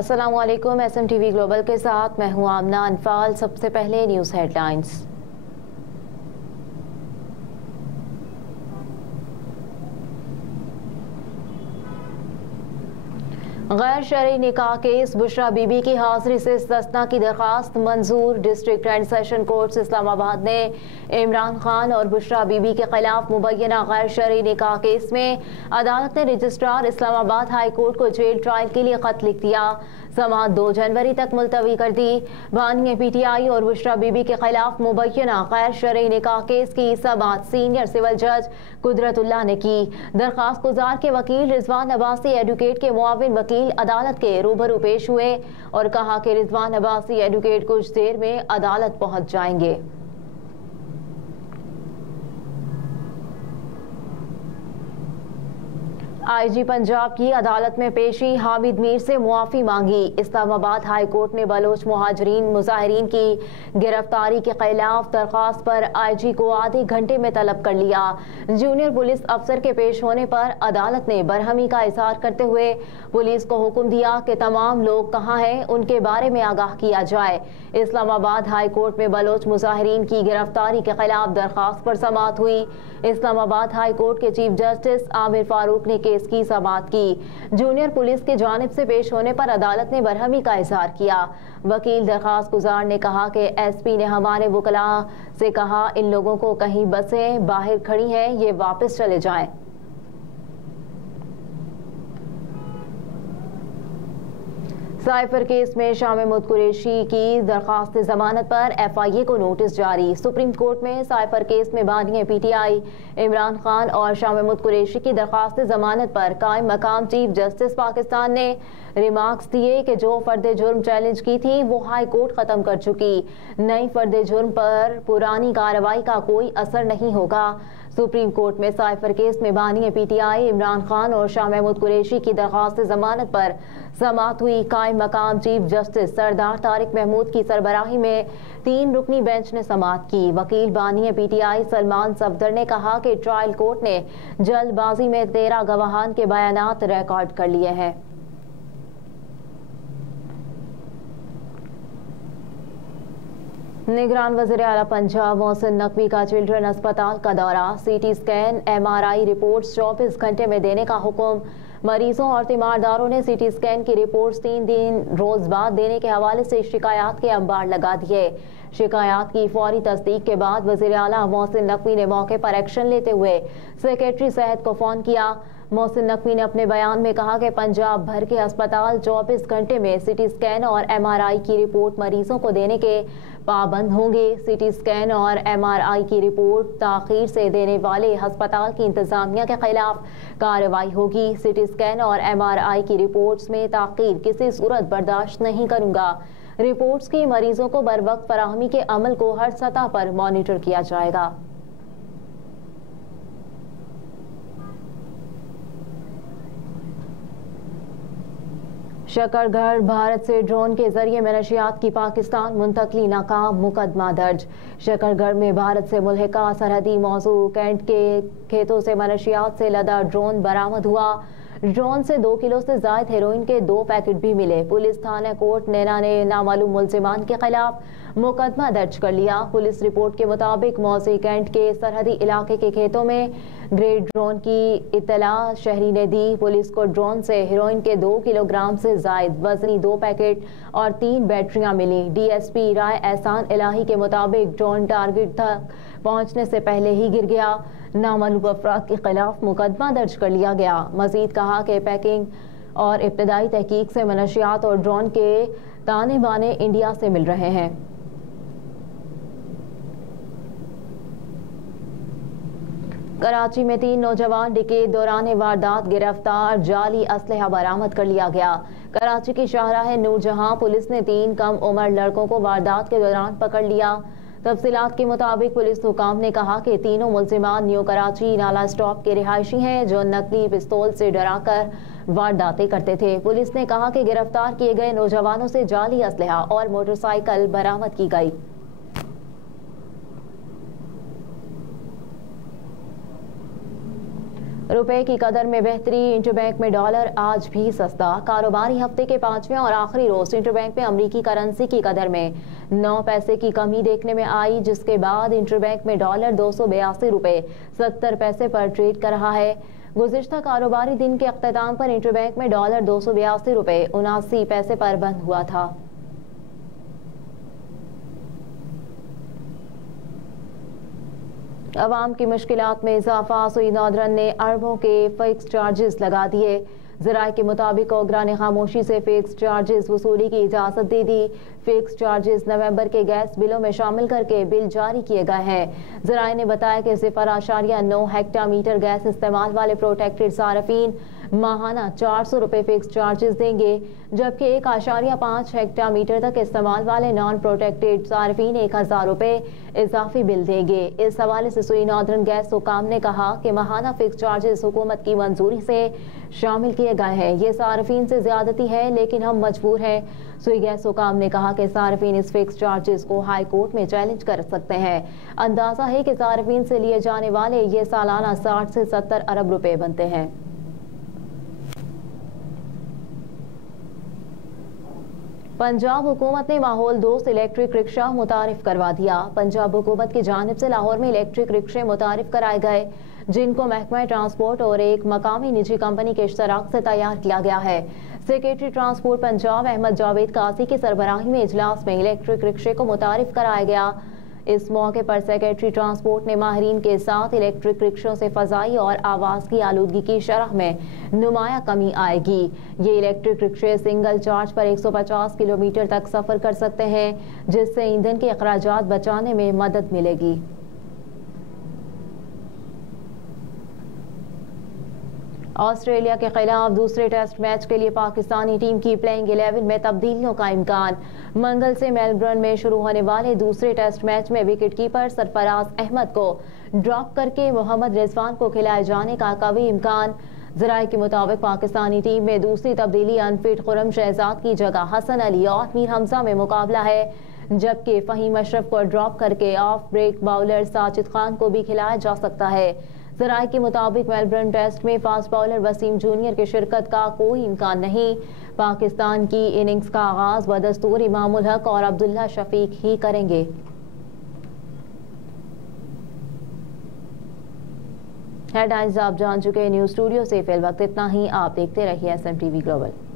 अस्सलामुअलैकुम। SMTV global के साथ मैं हूं आमना अनफाल। सबसे पहले न्यूज़ हेडलाइंस। गैर शरई निकाह केस, बुशरा बीबी की हाजिरी से इस्तिस्ना की दरखास्त मंजूर। District and session court Islamabad ने इमरान खान और बुशरा बीबी के खिलाफ मुबैना गैर शरई निकाह केस में अदालत ने रजिस्ट्रार इस्लामाबाद हाई कोर्ट को जेल ट्रायल के लिए खत लिख दिया। समाअत 2 जनवरी तक मुलतवी कर दी। बानी PTI और बुशरा बीबी के खिलाफ मुबैना गैर शरई निकाह केस की समाअत सीनियर सिविल जज कुदरतुल्लाह ने की। दरखास्त गुजार के वकील रिजवान अब्बासी एडवोकेट के मुआविन वकील अदालत के रूबरू पेश हुए और कहा कि रिजवान अब्बासी एडवोकेट कुछ देर में अदालत पहुंच जाएंगे। IG पंजाब की अदालत में पेशी, हामिद मीर से मुआफ़ी मांगी। इस्लामाबाद हाई कोर्ट ने बलोच मुहाजिरीन मुजाहिरीन की गिरफ्तारी के खिलाफ दरख्वास्त पर IG को आधे घंटे में तलब कर लिया। जूनियर पुलिस अफसर के पेश होने पर अदालत ने बरहमी का इजहार करते हुए पुलिस को हुक्म दिया कि तमाम लोग कहाँ हैं उनके बारे में आगाह किया जाए। इस्लामाबाद हाई कोर्ट में बलोच मुजाहिरीन की गिरफ्तारी के खिलाफ दरख्वास्त पर समाअत हुई। इस्लामाबाद हाई कोर्ट के चीफ जस्टिस आमिर फारूक ने केस की समाअत की। जूनियर पुलिस की जानिब से पेश होने पर अदालत ने बरहमी का इजहार किया। वकील दरखास्त गुजार ने कहा कि SP ने हमारे वकला से कहा इन लोगों को कहीं बसें बाहर खड़ी हैं, ये वापस चले जाएं। साइफर केस में शाह महमूद कुरैशी की दरखास्त जमानत पर FIA को नोटिस जारी। सुप्रीम कोर्ट में साइफर केस में बानी PTI इमरान खान और शाह महमूद कुरैशी की दरखास्त जमानत पर कायम मकाम चीफ जस्टिस पाकिस्तान ने रिमार्क्स दिए कि जो फर्द जुर्म चैलेंज की थी वो हाई कोर्ट खत्म कर चुकी। नई फर्द जुर्म पर पुरानी कार्रवाई का कोई असर नहीं होगा। सुप्रीम कोर्ट में साइफर केस में बानी PTI इमरान खान और शाह महमूद कुरैशी की दरखास्त जमानत पर समाअत हुई। कायम मकाम चीफ जस्टिस सरदार तारिक महमूद की सरबराही में 3 रुकनी बेंच ने समाअत की। वकील बानी PTI सलमान सफदर ने कहा कि ट्रायल कोर्ट ने जल्दबाजी में 13 गवाहान के बयानात रिकॉर्ड कर लिए हैं। निगरान वज़ीर आला पंजाब मोहसिन नकवी का चिल्ड्रन अस्पताल का दौरा। CT स्कैन MRI रिपोर्ट्स 24 घंटे में देने का हुक्म। मरीजों और तीमारदारों ने CT स्कैन की रिपोर्ट्स 3 दिन रोज बाद देने के हवाले से शिकायत के अंबार लगा दिए। शिकायत की फौरी तस्दीक के बाद वज़ीर आला मोहसिन नकवी ने मौके पर एक्शन लेते हुए सेक्रेटरी सेहत को फोन किया। मोहसिन नकवी ने अपने बयान में कहा कि पंजाब भर के अस्पताल 24 घंटे में CT स्कैन और MRI की रिपोर्ट मरीजों को देने के पाबंद होंगे। CT स्कैन और MRI की रिपोर्ट ताखीर से देने वाले अस्पताल की इंतजामिया के खिलाफ कार्रवाई होगी। CT स्कैन और MRI की रिपोर्ट्स में ताखीर किसी सूरत बर्दाश्त नहीं करूंगा। रिपोर्ट्स की मरीजों को बर वक्त फराहमी के अमल को हर सतह पर मॉनिटर किया जाएगा। शकरगढ़, भारत से ड्रोन के जरिए मनशियात की पाकिस्तान मुंतकली नाकाम, मुकदमा दर्ज। शकरगढ़ में भारत से मुल्हिका सरहदी मौजू कैंट के खेतों से मनशियात से लदा ड्रोन बरामद हुआ। ड्रोन से 2 किलो से ज्यादा हेरोइन के 2 पैकेट भी मिले। पुलिस थाना कोट नैना ने नामालूम मुलजिमान के खिलाफ मुकदमा दर्ज कर लिया। पुलिस रिपोर्ट के मुताबिक मौजू कैंट के सरहदी इलाके के खेतों में ग्रेड ड्रोन की इत्तला शहरी ने दी। पुलिस को ड्रोन से हेरोइन के 2 किलोग्राम से जायद वजनी 2 पैकेट और 3 बैटरियां मिली। DSP राय एहसान इलाही के मुताबिक ड्रोन टारगेट तक पहुंचने से पहले ही गिर गया। नामालूम अफराद के खिलाफ मुकदमा दर्ज कर लिया गया। मजीद कहा कि पैकिंग और इब्तदाई तहकीक से मनशियात और ड्रोन के ताने बाने इंडिया से मिल रहे हैं। कराची में 3 नौजवान डकैत दौरान वारदात गिरफ्तार, जाली असलहा बरामद कर लिया गया। कराची की शाहराह नूरजहां पुलिस ने 3 कम उम्र लड़कों को वारदात के दौरान पकड़ लिया। तफसीलात के मुताबिक पुलिस हुकाम ने कहा कि तीनों मुलजिमान न्यू कराची नाला स्टॉप के रिहायशी हैं जो नकली पिस्तौल से डराकर वारदातें करते थे। पुलिस ने कहा कि गिरफ्तार किए गए नौजवानों से जाली असलहा और मोटरसाइकिल बरामद की गई। रुपए की कदर में बेहतरी, इंटरबैंक में डॉलर आज भी सस्ता। कारोबारी हफ्ते के 5वें और आखिरी रोज इंटरबैंक में अमेरिकी करेंसी की कदर में 9 पैसे की कमी देखने में आई, जिसके बाद इंटरबैंक में डॉलर 282 रुपए 70 पैसे पर ट्रेड कर रहा है। गुज़िश्ता कारोबारी दिन के अख्ताम पर इंटरबैंक में डॉलर 282 रुपए 79 पैसे पर बंद हुआ था। अवाम की मुश्किलात में इजाफा, सुई नॉर्दर्न ने अरबों के फिक्स चार्जेस लगा दिए। ज़राए के मुताबिक ओगरा ने खामोशी से फिक्स चार्जेस वसूली की इजाज़त दे दी। फिक्स चार्जेस नवंबर के गैस बिलों में शामिल करके बिल जारी किए गए हैं। ज़राए ने बताया कि 0.9 हेक्टामीटर गैस इस्तेमाल वाले प्रोटेक्टेड सार्फिन माहाना 400 रुपये फिक्स चार्जेस देंगे, जबकि 1.5 हेक्टामीटर तक इस्तेमाल वाले नॉन प्रोटेक्टेड सार्फिन 1000 रुपये इजाफी बिल देंगे। इस हवाले से सुई नॉर्दर्न गैस हुकाम ने कहा कि माहाना फिक्स चार्जेस हुकूमत की मंजूरी से शामिल किए गए हैं। ये सार्फिन से ज्यादती है, लेकिन हम मजबूर हैं। सुई गैस हुकाम ने कहा कि सार्फिन इस फिक्स चार्जेस को हाई कोर्ट में चैलेंज कर सकते हैं। अंदाजा है कि सार्फिन से लिए जाने वाले ये सालाना 60 से 70 अरब रुपए बनते हैं। पंजाब हुकूमत ने माहौल दोस्त इलेक्ट्रिक रिक्शा मुतारिफ करवा दिया। पंजाब हुकूमत की जानिब से लाहौर में इलेक्ट्रिक रिक्शे मुतारिफ कराए गए, जिनको महकमा ट्रांसपोर्ट और एक मकामी निजी कंपनी के इश्तराक से तैयार किया गया है। सेक्रेटरी ट्रांसपोर्ट पंजाब अहमद जावेद काजी की सरबराही में इजलास में इलेक्ट्रिक रिक्शे को मुतारिफ कराया गया। इस मौके पर सेक्रेटरी ट्रांसपोर्ट ने माहिरीन के साथ इलेक्ट्रिक रिक्शों से फजाई और आवाज़ की आलूदगी की शरह में नुमाया कमी आएगी। ये इलेक्ट्रिक रिक्शे सिंगल चार्ज पर 150 किलोमीटर तक सफ़र कर सकते हैं, जिससे ईंधन के अखराजात बचाने में मदद मिलेगी। ऑस्ट्रेलिया के खिलाफ दूसरे टेस्ट मैच के लिए पाकिस्तानी टीम की प्लेइंग 11 में तब्दीलियों का इम्कान। मंगल से मेलबर्न में शुरू होने वाले दूसरे टेस्ट मैच में विकेटकीपर सरफराज अहमद को ड्रॉप करके मोहम्मद रिजवान को खिलाए जाने का कवी इम्कान। ज़राए के मुताबिक पाकिस्तानी टीम में दूसरी तब्दीली अनफिट खुरम शहजाद की जगह हसन अली और मीर हमजा में मुकाबला है, जबकि फ़हीम अशरफ को ड्रॉप करके off break bowler Sajid Khan को भी खिलाया जा सकता है। ज़राए के मुताबिक मेलबर्न टेस्ट में फास्ट बॉलर वसीम जूनियर की शिरकत का कोई इम्कान नहीं। पाकिस्तान की इनिंग्स का आगाज बदस्तूर इमामुल हक और अब्दुल्ला शफीक ही करेंगे। हेडलाइंस आप जान चुके। न्यूज़ स्टूडियो से फिल वक्त इतना ही। आप देखते रहिए SMTV ग्लोबल।